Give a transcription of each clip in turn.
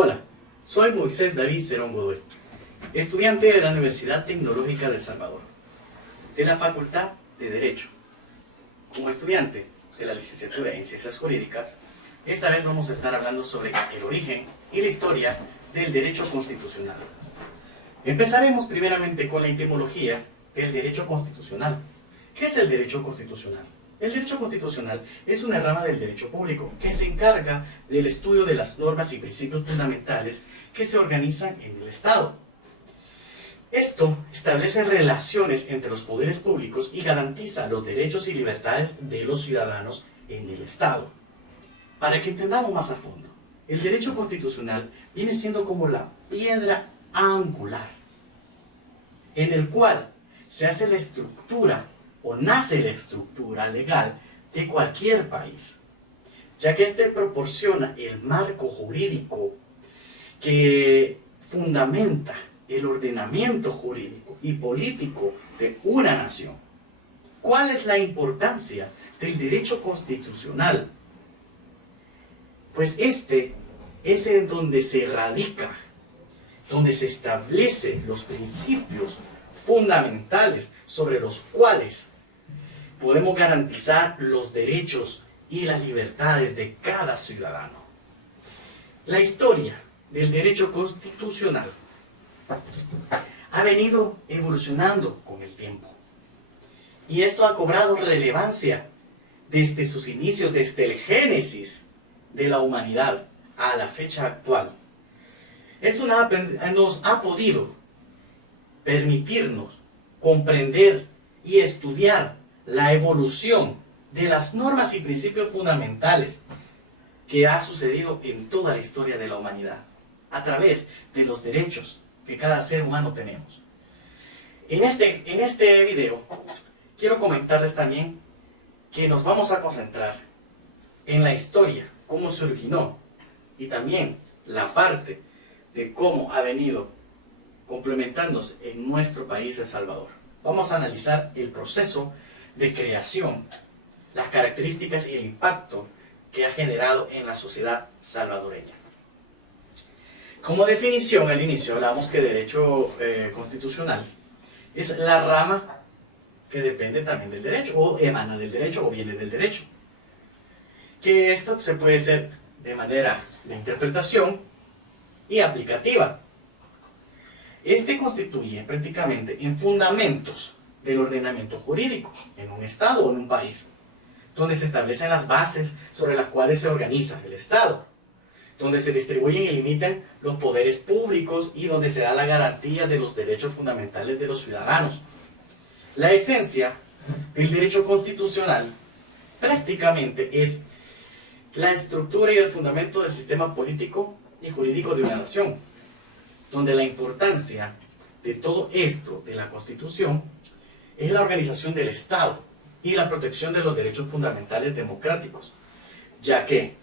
Hola, soy Moisés David Cerón Godoy, estudiante de la Universidad Tecnológica de El Salvador, de la Facultad de Derecho. Como estudiante de la licenciatura en Ciencias Jurídicas, esta vez vamos a estar hablando sobre el origen y la historia del derecho constitucional. Empezaremos primeramente con la etimología del derecho constitucional. ¿Qué es el derecho constitucional? El derecho constitucional es una rama del derecho público que se encarga del estudio de las normas y principios fundamentales que se organizan en el Estado. Esto establece relaciones entre los poderes públicos y garantiza los derechos y libertades de los ciudadanos en el Estado. Para que entendamos más a fondo, el derecho constitucional viene siendo como la piedra angular en el cual se hace la estructura o nace la estructura legal de cualquier país, ya que este proporciona el marco jurídico que fundamenta el ordenamiento jurídico y político de una nación. ¿Cuál es la importancia del derecho constitucional? Pues este es en donde se radica, donde se establecen los principios fundamentales sobre los cuales podemos garantizar los derechos y las libertades de cada ciudadano. La historia del derecho constitucional ha venido evolucionando con el tiempo y esto ha cobrado relevancia desde sus inicios, desde el génesis de la humanidad a la fecha actual. Esto nos ha podido permitirnos comprender y estudiar la evolución de las normas y principios fundamentales que ha sucedido en toda la historia de la humanidad, a través de los derechos que cada ser humano tenemos. En este video quiero comentarles también que nos vamos a concentrar en la historia, cómo se originó, y también la parte de cómo ha venido complementándose en nuestro país, El Salvador. Vamos a analizar el proceso de creación, las características y el impacto que ha generado en la sociedad salvadoreña. Como definición, al inicio hablamos que derecho constitucional es la rama que depende también del derecho, o emana del derecho, o viene del derecho. Que esto se puede hacer de manera de interpretación y aplicativa. Este constituye prácticamente en fundamentos del ordenamiento jurídico en un Estado o en un país, donde se establecen las bases sobre las cuales se organiza el Estado, donde se distribuyen y limitan los poderes públicos y donde se da la garantía de los derechos fundamentales de los ciudadanos. La esencia del derecho constitucional prácticamente es la estructura y el fundamento del sistema político y jurídico de una nación, donde la importancia de todo esto, de la Constitución, es la organización del Estado y la protección de los derechos fundamentales democráticos, ya que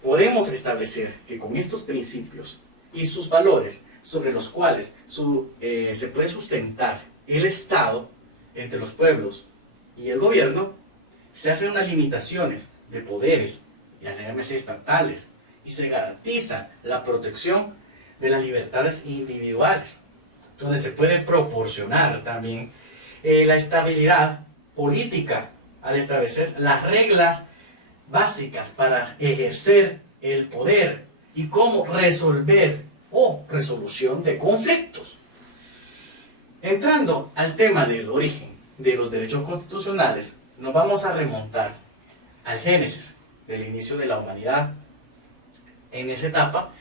podemos establecer que con estos principios y sus valores sobre los cuales se puede sustentar el Estado entre los pueblos y el gobierno, se hacen unas limitaciones de poderes, ya se llamen estatales, y se garantiza la protección de las libertades individuales, donde se puede proporcionar también la estabilidad política al establecer las reglas básicas para ejercer el poder y cómo resolver o resolución de conflictos. Entrando al tema del origen de los derechos constitucionales, nos vamos a remontar al génesis del inicio de la humanidad. En esa etapa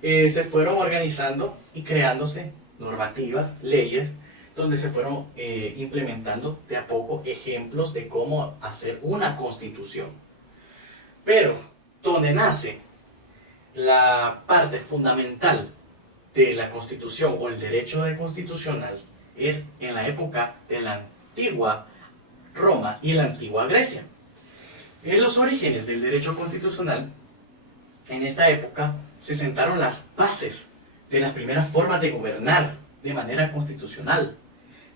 se fueron organizando y creándose normativas, leyes, donde se fueron implementando de a poco ejemplos de cómo hacer una constitución. Pero donde nace la parte fundamental de la constitución o el derecho constitucional es en la época de la antigua Roma y la antigua Grecia. En los orígenes del derecho constitucional, en esta época se sentaron las bases de las primeras formas de gobernar de manera constitucional.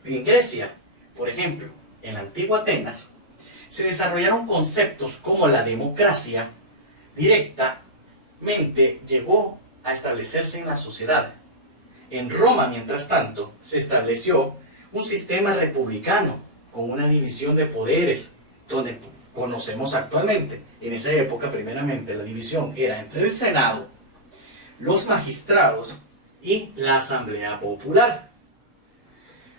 En Grecia, por ejemplo, en la antigua Atenas, se desarrollaron conceptos como la democracia directamente llegó a establecerse en la sociedad. En Roma, mientras tanto, se estableció un sistema republicano con una división de poderes, donde conocemos actualmente. En esa época, primeramente, la división era entre el Senado, los magistrados y la Asamblea Popular.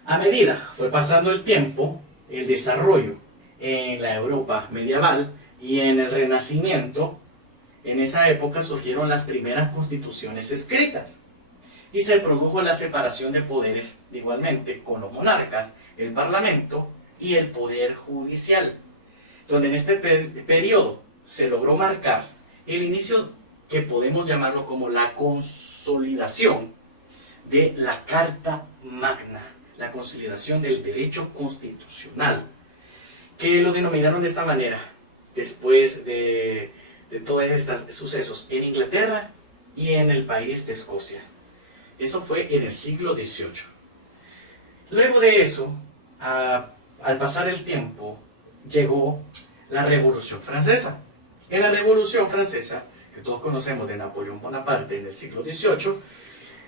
A medida fue pasando el tiempo, el desarrollo en la Europa medieval y en el Renacimiento, en esa época surgieron las primeras constituciones escritas y se produjo la separación de poderes igualmente con los monarcas, el parlamento y el poder judicial, donde en este periodo se logró marcar el inicio que podemos llamarlo como la consolidación de la Carta Magna, la consolidación del derecho constitucional, que lo denominaron de esta manera después de todos estos sucesos en Inglaterra y en el país de Escocia. Eso fue en el siglo XVIII. Luego de eso, al pasar el tiempo, llegó la Revolución Francesa. En la Revolución Francesa, que todos conocemos de Napoleón Bonaparte en el siglo XVIII,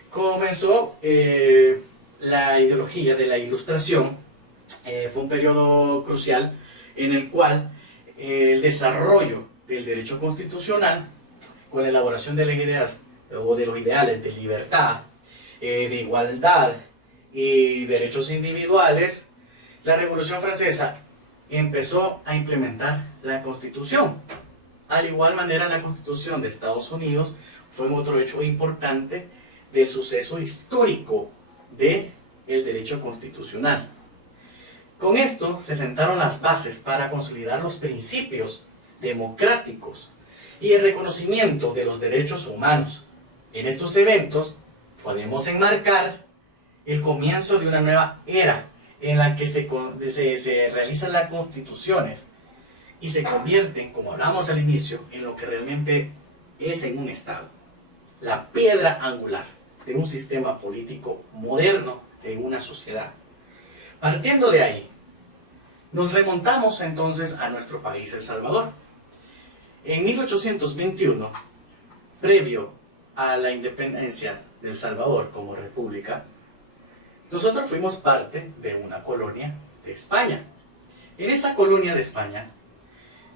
comenzó la ideología de la Ilustración. Fue un periodo crucial en el cual el desarrollo del derecho constitucional, con la elaboración de las ideas o de los ideales de libertad, de igualdad y derechos individuales, la Revolución Francesa empezó a implementar la Constitución. Al igual manera, la Constitución de Estados Unidos fue otro hecho importante del suceso histórico del derecho constitucional. Con esto se sentaron las bases para consolidar los principios democráticos y el reconocimiento de los derechos humanos. En estos eventos podemos enmarcar el comienzo de una nueva era en la que se realizan las constituciones y se convierten, como hablamos al inicio, en lo que realmente es en un Estado, la piedra angular de un sistema político moderno en una sociedad. Partiendo de ahí, nos remontamos entonces a nuestro país, El Salvador. En 1821, previo a la independencia de El Salvador como república, nosotros fuimos parte de una colonia de España. En esa colonia de España,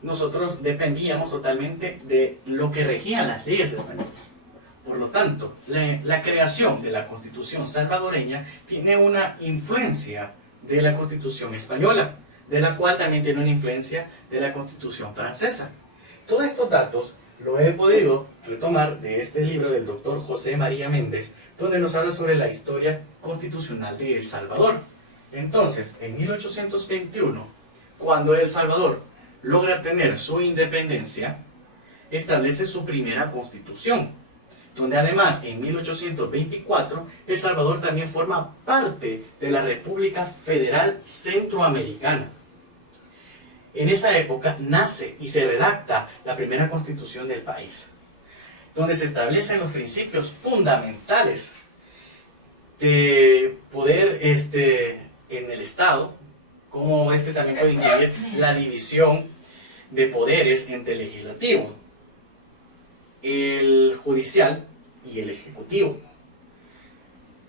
nosotros dependíamos totalmente de lo que regían las leyes españolas. Por lo tanto, la creación de la Constitución salvadoreña tiene una influencia de la Constitución española, de la cual también tiene una influencia de la Constitución francesa. Todos estos datos lo he podido retomar de este libro del doctor José María Méndez, donde nos habla sobre la historia constitucional de El Salvador. Entonces, en 1821, cuando El Salvador logra tener su independencia, establece su primera constitución, donde además en 1824 El Salvador también forma parte de la República Federal Centroamericana. En esa época nace y se redacta la primera constitución del país, donde se establecen los principios fundamentales de poder en el Estado, como también puede incluir la división de poderes entre el legislativo, el judicial y el ejecutivo.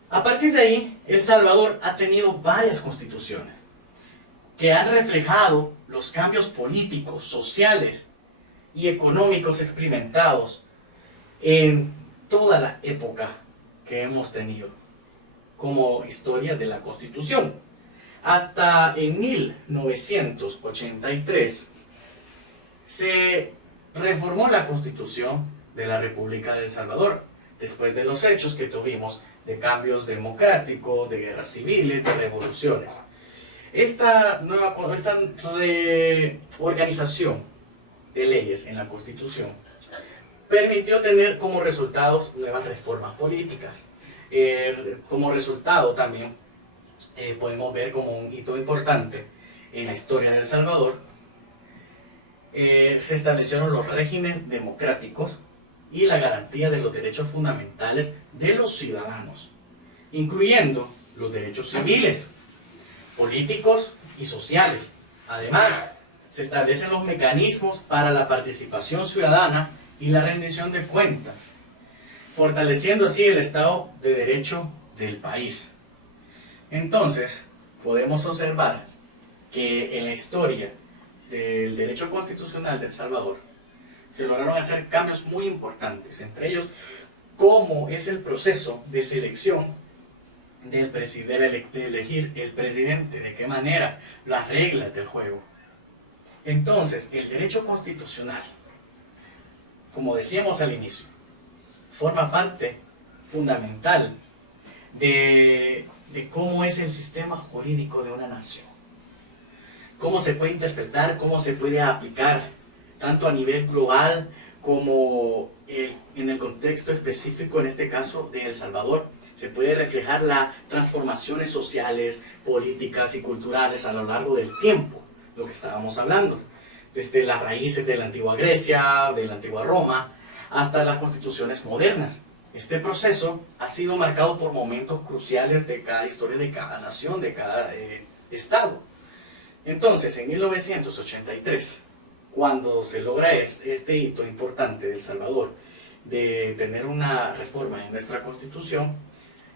A partir de ahí, El Salvador ha tenido varias constituciones que han reflejado los cambios políticos, sociales y económicos experimentados en toda la época que hemos tenido como historia de la Constitución. Hasta en 1983 se reformó la Constitución de la República de El Salvador, después de los hechos que tuvimos de cambios democráticos, de guerras civiles, de revoluciones. Esta reorganización de leyes en la Constitución permitió tener como resultados nuevas reformas políticas. Como resultado también podemos ver como un hito importante en la historia de El Salvador, se establecieron los regímenes democráticos y la garantía de los derechos fundamentales de los ciudadanos, incluyendo los derechos civiles, políticos y sociales. Además, se establecen los mecanismos para la participación ciudadana y la rendición de cuentas. fortaleciendo así el Estado de Derecho del país. Entonces, podemos observar que en la historia del derecho constitucional de El Salvador se lograron hacer cambios muy importantes, entre ellos cómo es el proceso de selección de elegir el presidente, de qué manera, las reglas del juego. Entonces, el derecho constitucional, como decíamos al inicio, forma parte fundamental de cómo es el sistema jurídico de una nación. Cómo se puede interpretar, cómo se puede aplicar, tanto a nivel global como en el contexto específico, en este caso de El Salvador. Se puede reflejar las transformaciones sociales, políticas y culturales a lo largo del tiempo, lo que estábamos hablando, desde las raíces de la antigua Grecia, de la antigua Roma, hasta las constituciones modernas. Este proceso ha sido marcado por momentos cruciales de cada historia, de cada nación, de cada estado. Entonces, en 1983, cuando se logra este hito importante de El Salvador, de tener una reforma en nuestra Constitución,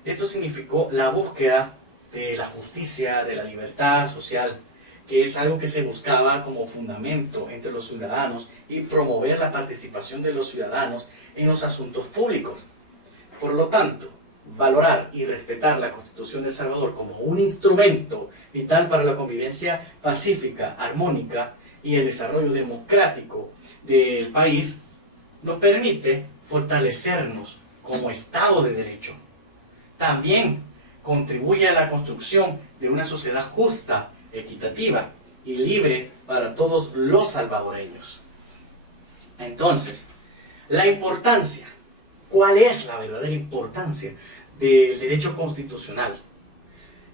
esto significó la búsqueda de la justicia, de la libertad social, que es algo que se buscaba como fundamento entre los ciudadanos y promover la participación de los ciudadanos en los asuntos públicos. Por lo tanto, valorar y respetar la Constitución de El Salvador como un instrumento vital para la convivencia pacífica, armónica y el desarrollo democrático del país, nos permite fortalecernos como Estado de Derecho. También contribuye a la construcción de una sociedad justa, equitativa y libre para todos los salvadoreños. Entonces, la importancia, ¿cuál es la verdadera importancia del derecho constitucional?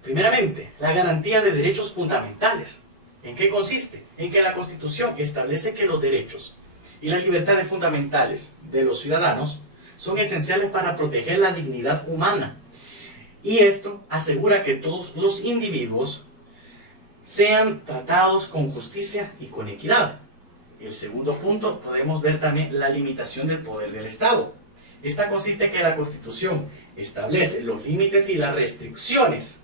Primeramente, la garantía de derechos fundamentales. ¿En qué consiste? En que la Constitución establece que los derechos y las libertades fundamentales de los ciudadanos son esenciales para proteger la dignidad humana. Y esto asegura que todos los individuos sean tratados con justicia y con equidad. El segundo punto, podemos ver también la limitación del poder del Estado. Esta consiste en que la Constitución establece los límites y las restricciones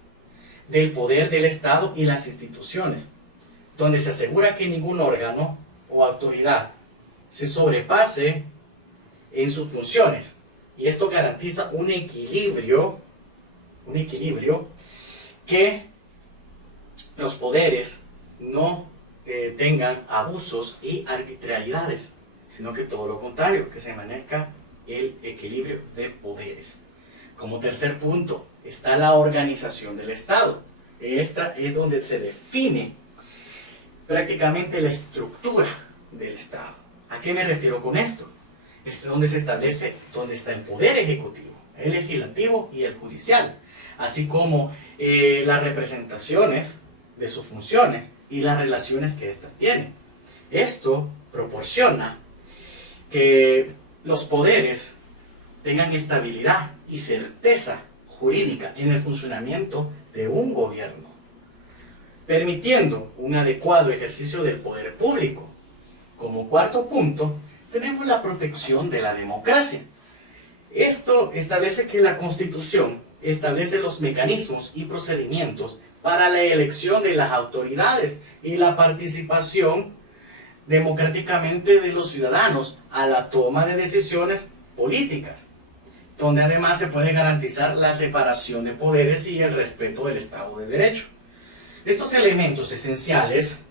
del poder del Estado y las instituciones, donde se asegura que ningún órgano o autoridad se sobrepase en sus funciones. Y esto garantiza un equilibrio que los poderes no tengan abusos y arbitrariedades, sino que todo lo contrario, que se maneje el equilibrio de poderes. Como tercer punto está la organización del Estado. Esta es donde se define prácticamente la estructura del Estado. ¿A qué me refiero con esto? Es donde se establece dónde está el poder ejecutivo, el legislativo y el judicial, así como las representaciones de sus funciones y las relaciones que éstas tienen. Esto proporciona que los poderes tengan estabilidad y certeza jurídica en el funcionamiento de un gobierno, permitiendo un adecuado ejercicio del poder público. Como cuarto punto, tenemos la protección de la democracia. Esto establece que la Constitución establece los mecanismos y procedimientos para la elección de las autoridades y la participación democráticamente de los ciudadanos a la toma de decisiones políticas, donde además se puede garantizar la separación de poderes y el respeto del Estado de Derecho. Estos elementos esenciales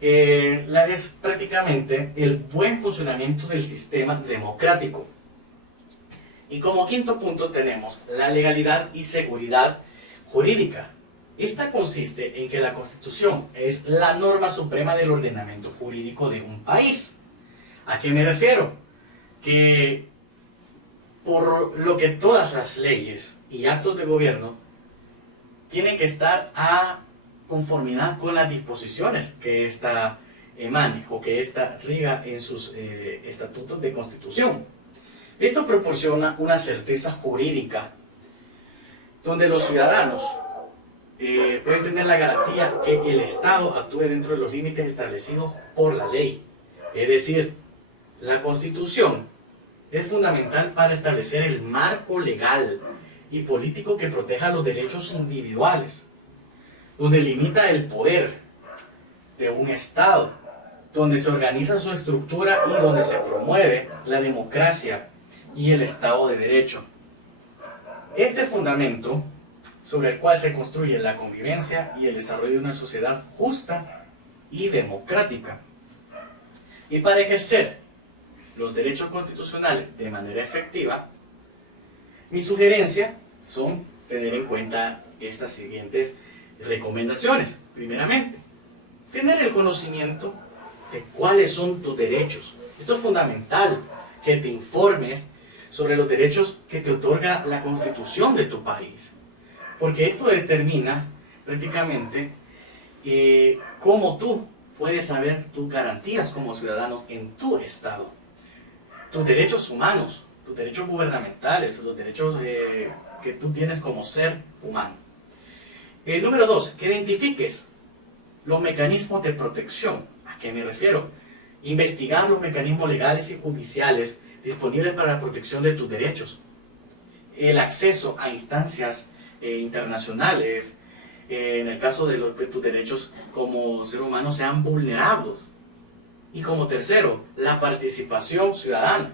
es prácticamente el buen funcionamiento del sistema democrático. Y como quinto punto tenemos la legalidad y seguridad jurídica. Esta consiste en que la Constitución es la norma suprema del ordenamiento jurídico de un país. ¿A qué me refiero? Que por lo que todas las leyes y actos de gobierno tienen que estar a conformidad con las disposiciones que ésta emane o que ésta riga en sus estatutos de constitución. Esto proporciona una certeza jurídica donde los ciudadanos pueden tener la garantía que el Estado actúe dentro de los límites establecidos por la ley. Es decir, la Constitución es fundamental para establecer el marco legal y político que proteja los derechos individuales, donde limita el poder de un Estado, donde se organiza su estructura y donde se promueve la democracia y el Estado de Derecho. Este fundamento sobre el cual se construye la convivencia y el desarrollo de una sociedad justa y democrática. Y para ejercer los derechos constitucionales de manera efectiva, mi sugerencia son tener en cuenta estas siguientes recomendaciones. Primeramente, tener el conocimiento de cuáles son tus derechos. Esto es fundamental, que te informes sobre los derechos que te otorga la Constitución de tu país, porque esto determina prácticamente cómo tú puedes saber tus garantías como ciudadano en tu estado, tus derechos humanos, tus derechos gubernamentales, los derechos que tú tienes como ser humano. Número 2, que identifiques los mecanismos de protección. ¿A qué me refiero? Investigar los mecanismos legales y judiciales disponibles para la protección de tus derechos. El acceso a instancias internacionales, en el caso de que tus derechos como ser humano sean vulnerados. Y como tercero, la participación ciudadana,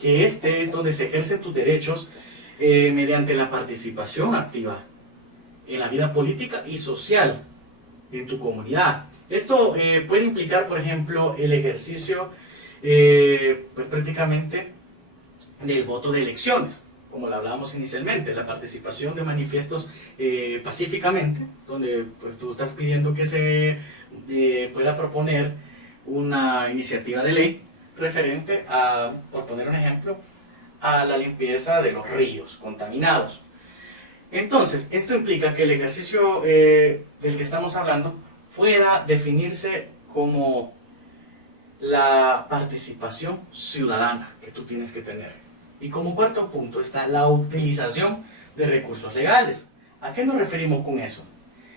que este es donde se ejercen tus derechos mediante la participación activa en la vida política y social en tu comunidad. Esto puede implicar, por ejemplo, el ejercicio pues prácticamente del voto de elecciones, como lo hablábamos inicialmente, la participación de manifiestos pacíficamente, donde pues tú estás pidiendo que se pueda proponer una iniciativa de ley referente a, por poner un ejemplo, a la limpieza de los ríos contaminados. Entonces, esto implica que el ejercicio del que estamos hablando pueda definirse como la participación ciudadana que tú tienes que tener. Y como cuarto punto está la utilización de recursos legales. ¿A qué nos referimos con eso?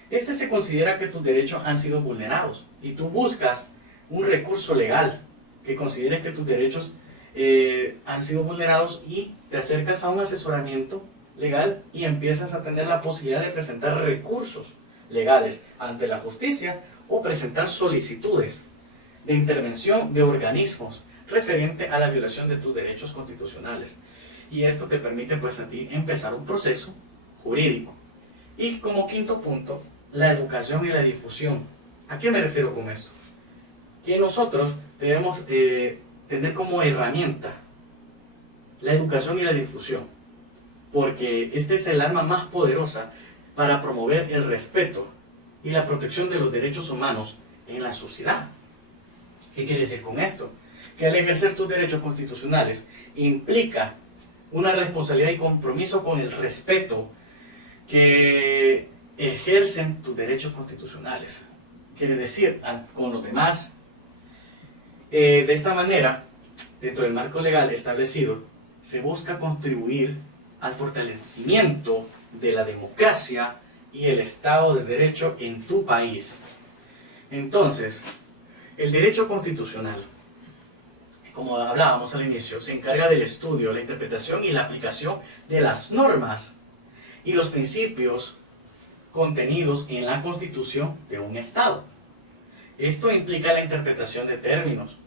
Este se considera que tus derechos han sido vulnerados y tú buscas un recurso legal que considere que tus derechos han sido vulnerados y te acercas a un asesoramiento legal y empiezas a tener la posibilidad de presentar recursos legales ante la justicia o presentar solicitudes de intervención de organismos referente a la violación de tus derechos constitucionales. Y esto te permite pues a ti empezar un proceso jurídico. Y como quinto punto, la educación y la difusión. ¿A qué me refiero con esto? Que nosotros debemos tener como herramienta la educación y la difusión, porque este es el arma más poderosa para promover el respeto y la protección de los derechos humanos en la sociedad. ¿Qué quiere decir con esto? Que al ejercer tus derechos constitucionales implica una responsabilidad y compromiso con el respeto que ejercen tus derechos constitucionales. Quiere decir, con los demás. De esta manera, dentro del marco legal establecido, se busca contribuir al fortalecimiento de la democracia y el Estado de Derecho en tu país. Entonces, el derecho constitucional, como hablábamos al inicio, se encarga del estudio, la interpretación y la aplicación de las normas y los principios contenidos en la Constitución de un Estado. Esto implica la interpretación de términos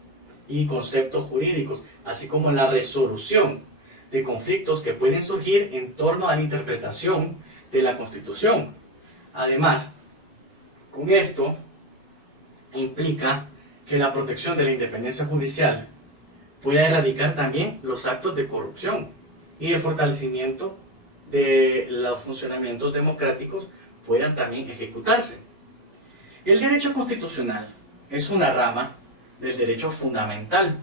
y conceptos jurídicos, así como la resolución de conflictos que pueden surgir en torno a la interpretación de la Constitución. Además, con esto implica que la protección de la independencia judicial pueda erradicar también los actos de corrupción y el fortalecimiento de los funcionamientos democráticos puedan también ejecutarse. El derecho constitucional es una rama del derecho fundamental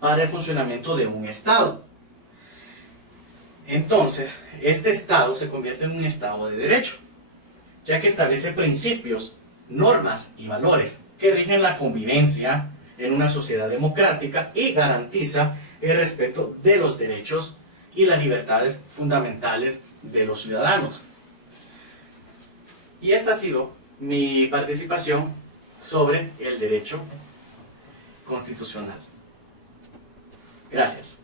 para el funcionamiento de un Estado. Entonces, este Estado se convierte en un Estado de derecho, ya que establece principios, normas y valores que rigen la convivencia en una sociedad democrática y garantiza el respeto de los derechos y las libertades fundamentales de los ciudadanos. Y esta ha sido mi participación sobre el derecho constitucional. Gracias.